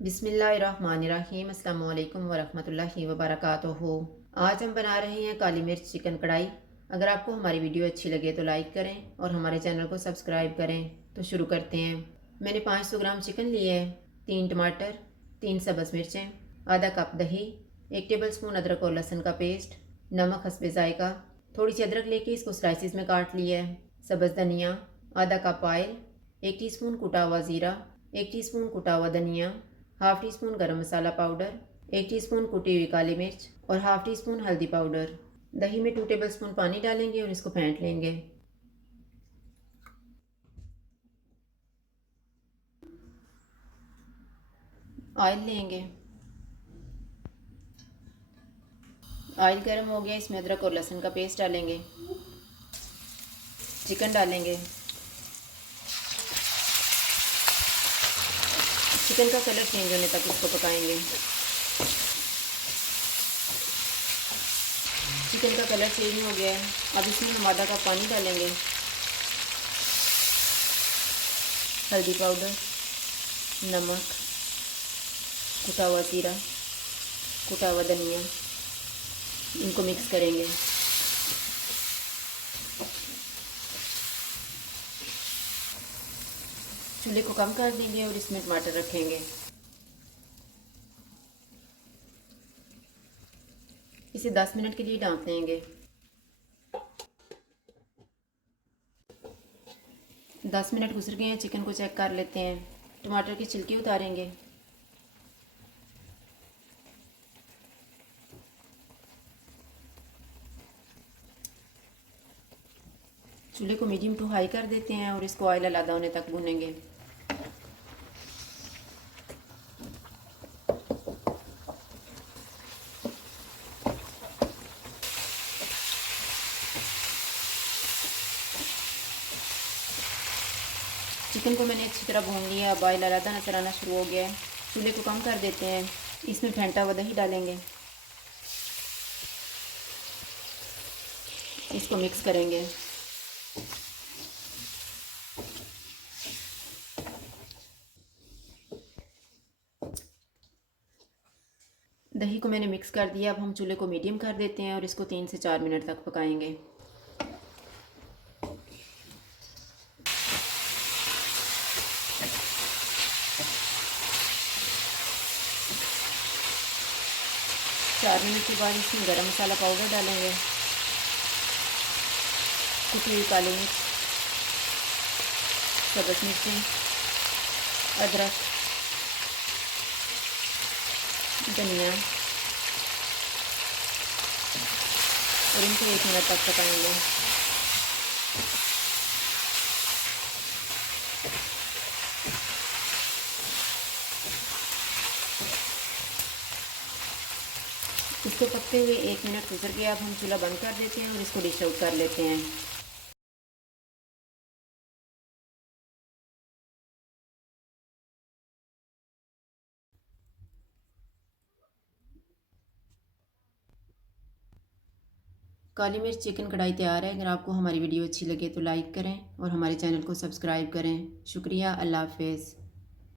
बिस्मिल्लाहिर्रहमानिर्रहीम अस्सलाम वालेकुम वरहमतुल्लाहि वबरकातुहू। आज हम बना रहे हैं काली मिर्च चिकन कढ़ाई। अगर आपको हमारी वीडियो अच्छी लगे तो लाइक करें और हमारे चैनल को सब्सक्राइब करें। तो शुरू करते हैं। मैंने 500 ग्राम चिकन लिए है, 3 टमाटर, 3 सब्ज़ मिर्चें, आधा कप दही, 1 टेबल स्पून अदरक और लहसुन का पेस्ट, नमक हस्बे ज़ायका, थोड़ी सी अदरक लेके इसको स्लाइसिस में काट लिया है, सब्ज़ धनिया, आधा कप ऑयल, 1 टीस्पून कुटा हुआ ज़ीरा, 1 टीस्पून कुटा हुआ धनिया, हाफ़ टी स्पून गरम मसाला पाउडर, 1 टीस्पून कुटी हुई काली मिर्च और हाफ़ टी स्पून हल्दी पाउडर। दही में 2 टेबल स्पून पानी डालेंगे और इसको फेंट लेंगे। ऑयल लेंगे, ऑयल गर्म हो गया, इसमें अदरक और लहसुन का पेस्ट डालेंगे, चिकन डालेंगे। चिकन का कलर चेंज होने तक इसको पकाएंगे। चिकन का कलर चेंज हो गया है, अब इसमें हम आधा कप पानी डालेंगे, हल्दी पाउडर, नमक, कुटा हुआ जीरा, कुटा हुआ धनिया, इनको मिक्स करेंगे। चूल्हे को कम कर देंगे और इसमें टमाटर रखेंगे। इसे 10 मिनट के लिए ढाँप लेंगे। 10 मिनट गुजर गए हैं, चिकन को चेक कर लेते हैं। टमाटर की छिलकी उतारेंगे। चूल्हे को मीडियम टू हाई कर देते हैं और इसको ऑयल अलग होने तक भूनेंगे। चिकन को मैंने अच्छी तरह भून लिया, अब ऑयल अलग नजर आना शुरू हो गया है। चूल्हे को कम कर देते हैं। इसमें फेंटा हुआ दही डालेंगे, इसको मिक्स करेंगे। दही को मैंने मिक्स कर दिया, अब हम चूल्हे को मीडियम कर देते हैं और इसको 3 से 4 मिनट तक पकाएंगे। चार मिनट के बाद इसमें गरम मसाला पाउडर डालेंगे, कुटी हुई काली मिर्च, सब्ज़ मिर्चें, अदरक, धनिया और इनको 1 मिनट तक पकाएंगे। इसको पकते हुए 1 मिनट गुजर गया, अब हम चूल्हा बंद कर देते हैं और इसको डिश आउट कर लेते हैं। काली मिर्च चिकन कढ़ाई तैयार है। अगर आपको हमारी वीडियो अच्छी लगे तो लाइक करें और हमारे चैनल को सब्सक्राइब करें। शुक्रिया। अल्लाह हाफ़िज़।